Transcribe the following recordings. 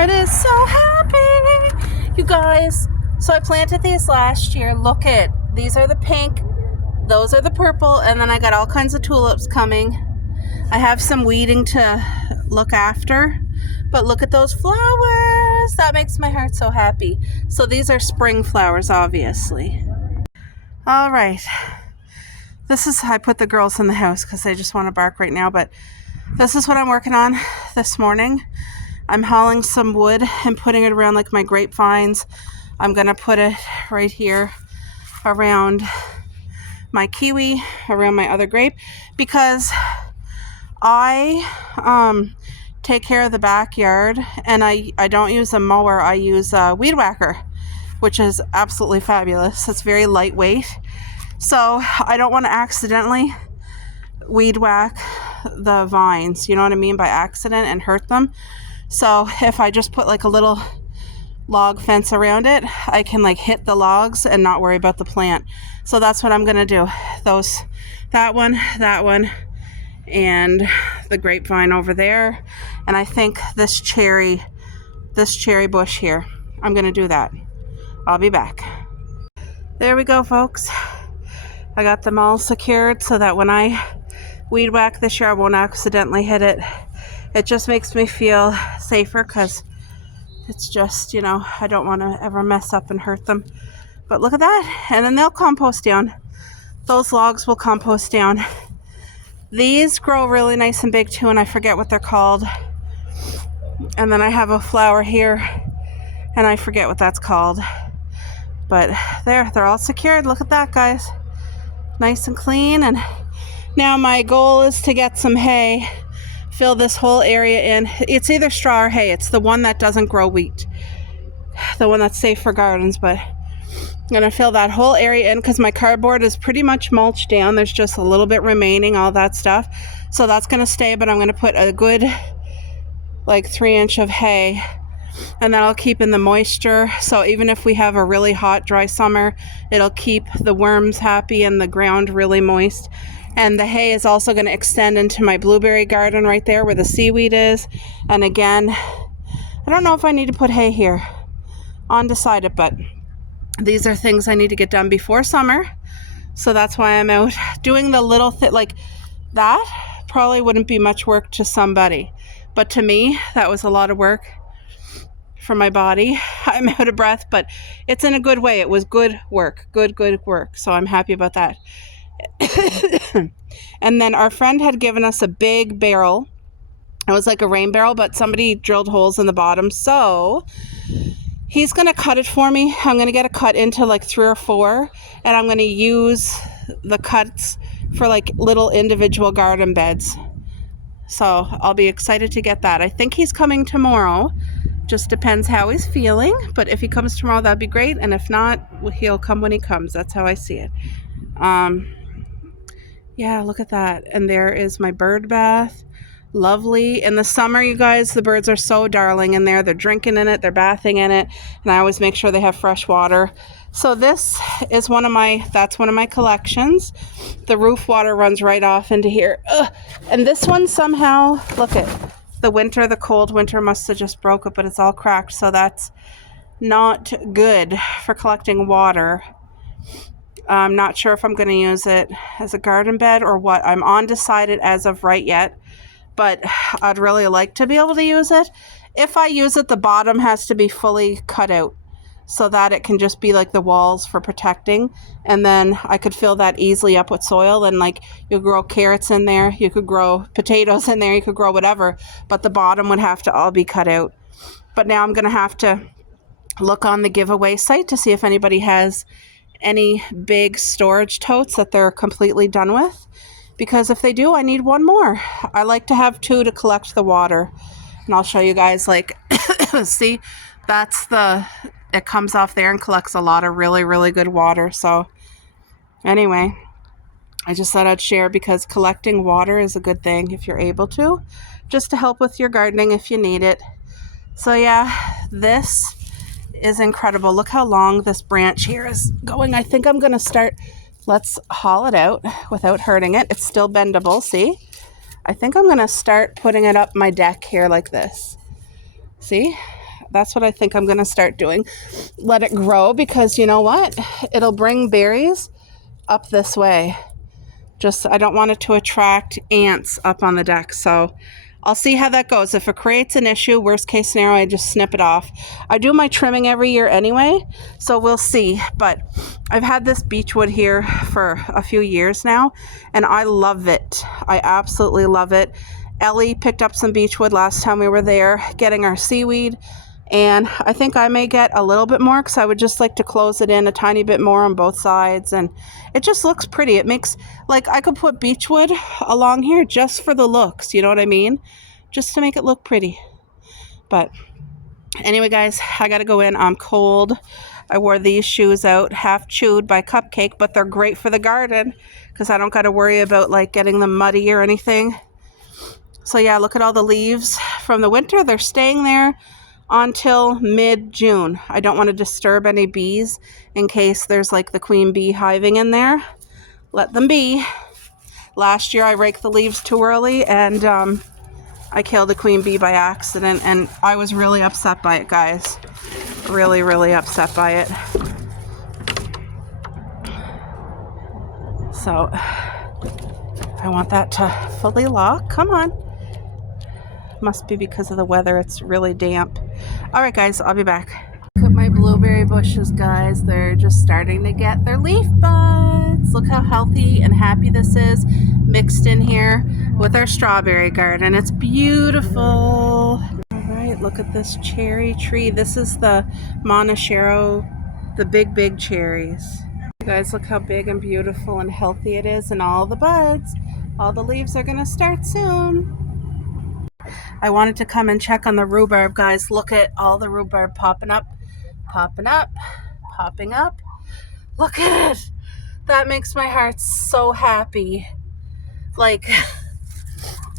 heart is so happy. You guys, so I planted these last year. Look at, these are the pink, those are the purple, and then I got all kinds of tulips coming. I have some weeding to look after, but look at those flowers. That makes my heart so happy. So these are spring flowers, obviously. All right. This is, I put the girls in the house because they just want to bark right now, but this is what I'm working on this morning. I'm hauling some wood and putting it around like my grapevines. I'm going to put it right here around my kiwi, around my other grape, because I take care of the backyard, and I don't use a mower. I use a weed whacker, which is absolutely fabulous. It's very lightweight. So I don't want to accidentally weed whack the vines, you know what I mean, by accident, and hurt them. So if I just put like a little log fence around it, I can like hit the logs and not worry about the plant. So that's what I'm going to do. That one, and the grapevine over there, and I think this cherry bush here. I'm gonna do that. I'll be back. There we go, folks. I got them all secured so that when I weed whack this year, I won't accidentally hit it. It just makes me feel safer because it's just, you know, I don't want to ever mess up and hurt them. But look at that, and then they'll compost down. Those logs will compost down. These grow really nice and big too, and I forget what they're called. And then I have a flower here, and I forget what that's called. But they're all secured. Look at that, guys. Nice and clean. And now my goal is to get some hay, fill this whole area in. It's either straw or hay. It's the one that doesn't grow wheat, the one that's safe for gardens, but I'm going to fill that whole area in because my cardboard is pretty much mulched down. There's just a little bit remaining, all that stuff. So that's going to stay, but I'm going to put a good like 3-inch of hay, and that'll keep in the moisture. So even if we have a really hot, dry summer, it'll keep the worms happy and the ground really moist. And the hay is also going to extend into my blueberry garden right there where the seaweed is. And again, I don't know if I need to put hay here. Undecided, but these are things I need to get done before summer. So that's why I'm out doing the little thing. Like that probably wouldn't be much work to somebody, but to me, that was a lot of work for my body. I'm out of breath, but it's in a good way. It was good work, good work. So I'm happy about that. And then our friend had given us a big barrel. It was like a rain barrel, but somebody drilled holes in the bottom. So he's going to cut it for me. I'm going to get a cut into like 3 or 4, and I'm going to use the cuts for like little individual garden beds. So I'll be excited to get that. I think he's coming tomorrow. Just depends how he's feeling. But if he comes tomorrow, that'd be great. And if not, he'll come when he comes. That's how I see it. Yeah, look at that. And there is my bird bath. Lovely. In the summer, you guys, the birds are so darling in there. They're drinking in it, they're bathing in it, and I always make sure they have fresh water. So this is one of my collections. The roof water runs right off into here. Ugh. And this one somehow, look at the cold winter must have just broke it, but it's all cracked. So that's not good for collecting water. I'm not sure if I'm going to use it as a garden bed or what. I'm undecided as of right yet. But I'd really like to be able to use it. If I use it, the bottom has to be fully cut out so that it can just be like the walls for protecting. And then I could fill that easily up with soil, and like you grow carrots in there, you could grow potatoes in there, you could grow whatever, but the bottom would have to all be cut out. But now I'm going to have to look on the giveaway site to see if anybody has any big storage totes that they're completely done with. Because if they do, I need one more. I like to have 2 to collect the water. And I'll show you guys, like, see, it comes off there and collects a lot of really, really good water. So anyway, I just thought I'd share because collecting water is a good thing if you're able to, just to help with your gardening if you need it. So yeah, this is incredible. Look how long this branch here is going. I think I'm going to start... Let's haul it out without hurting it. It's still bendable, see? I think I'm going to start putting it up my deck here like this. See? That's what I think I'm going to start doing. Let it grow, because you know what? It'll bring berries up this way. Just, I don't want it to attract ants up on the deck. So I'll see how that goes. If it creates an issue, worst case scenario, I just snip it off. I do my trimming every year anyway, so we'll see. But I've had this beechwood here for a few years now, and I love it. I absolutely love it. Ellie picked up some beechwood last time we were there getting our seaweed, and I think I may get a little bit more, because I would just like to close it in a tiny bit more on both sides, and it just looks pretty. It makes, like, I could put beechwood along here just for the looks, you know what I mean? Just to make it look pretty. But anyway, guys, I gotta go in. I'm cold. I wore these shoes out, half chewed by Cupcake, but they're great for the garden because I don't gotta worry about like getting them muddy or anything. So yeah, look at all the leaves from the winter. They're staying there until mid-June. I don't want to disturb any bees in case there's like the queen bee hiving in there. Let them be. Last year I raked the leaves too early, and I killed a queen bee by accident, and I was really upset by it, guys. Really, really upset by it. So I want that to fully lock. Come on. Must be because of the weather. It's really damp. All right, guys, I'll be back. Look at my blueberry bushes, guys. They're just starting to get their leaf buds. Look how healthy and happy this is mixed in here with our strawberry garden. It's beautiful. All right, look at this cherry tree. This is the Monachero, the big cherries. You guys, look how big and beautiful and healthy it is, and all the buds. All the leaves are gonna start soon. I wanted to come and check on the rhubarb, guys. Look at all the rhubarb popping up, popping up, popping up. Look at it. That makes my heart so happy. Like,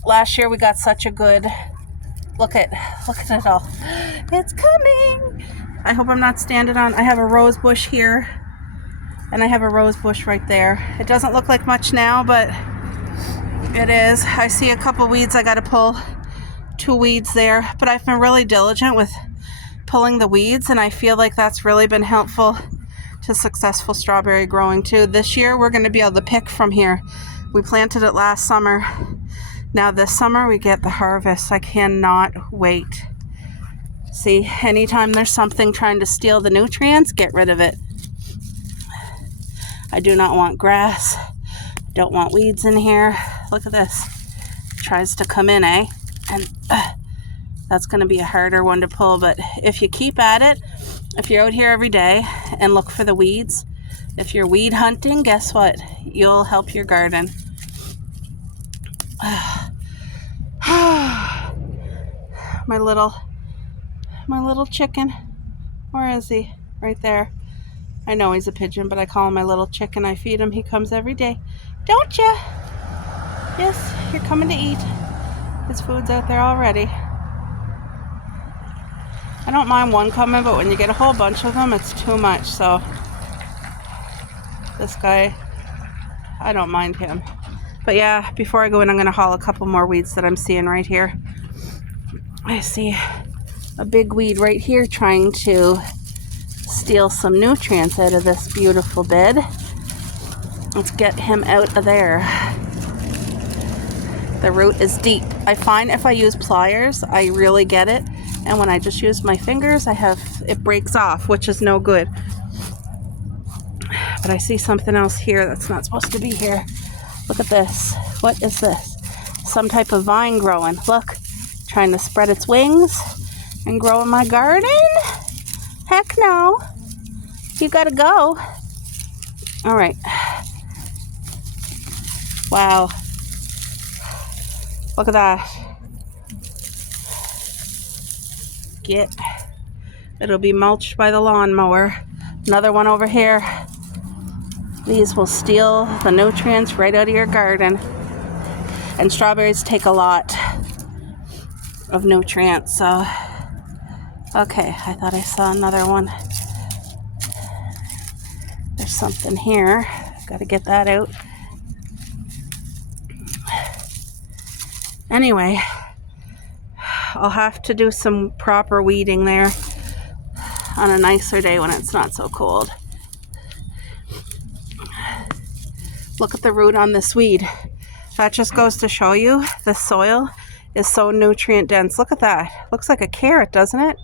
last year we got such a good, look at it all. It's coming. I hope I'm not standing on, I have a rose bush here, and I have a rose bush right there. It doesn't look like much now, but it is. I see a couple weeds I gotta pull. 2 weeds there, but I've been really diligent with pulling the weeds, and I feel like that's really been helpful to successful strawberry growing too. This year we're going to be able to pick from here. We planted it last summer. Now this summer we get the harvest. I cannot wait. See, anytime there's something trying to steal the nutrients, get rid of it. I do not want grass. Don't want weeds in here. Look at this. Tries to come in, eh? And that's going to be a harder one to pull, but if you keep at it, if you're out here every day and look for the weeds, if you're weed hunting, guess what? You'll help your garden. My little chicken. Where is he? Right there. I know he's a pigeon, but I call him my little chicken. I feed him. He comes every day. Don't ya? Yes, you're coming to eat. His food's out there already. I don't mind one coming, but when you get a whole bunch of them, it's too much. So this guy, I don't mind him. But yeah, before I go in, I'm going to haul a couple more weeds that I'm seeing right here. I see a big weed right here trying to steal some nutrients out of this beautiful bed. Let's get him out of there. The root is deep. I find if I use pliers, I really get it. And when I just use my fingers, it breaks off, which is no good. But I see something else here that's not supposed to be here. Look at this. What is this? Some type of vine growing. Look, trying to spread its wings and grow in my garden? Heck no. You gotta go. All right. Wow. Look at that. It'll be mulched by the lawnmower. Another one over here. These will steal the nutrients right out of your garden. And strawberries take a lot of nutrients, so. Okay, I thought I saw another one. There's something here. Gotta get that out. I'll have to do some proper weeding there on a nicer day when it's not so cold. Look at the root on this weed. That just goes to show you the soil is so nutrient dense. Look at that. Looks like a carrot, doesn't it?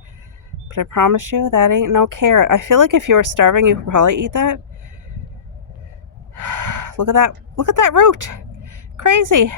But I promise you, that ain't no carrot. I feel like if you were starving, you could probably eat that. Look at that. Look at that root. Crazy.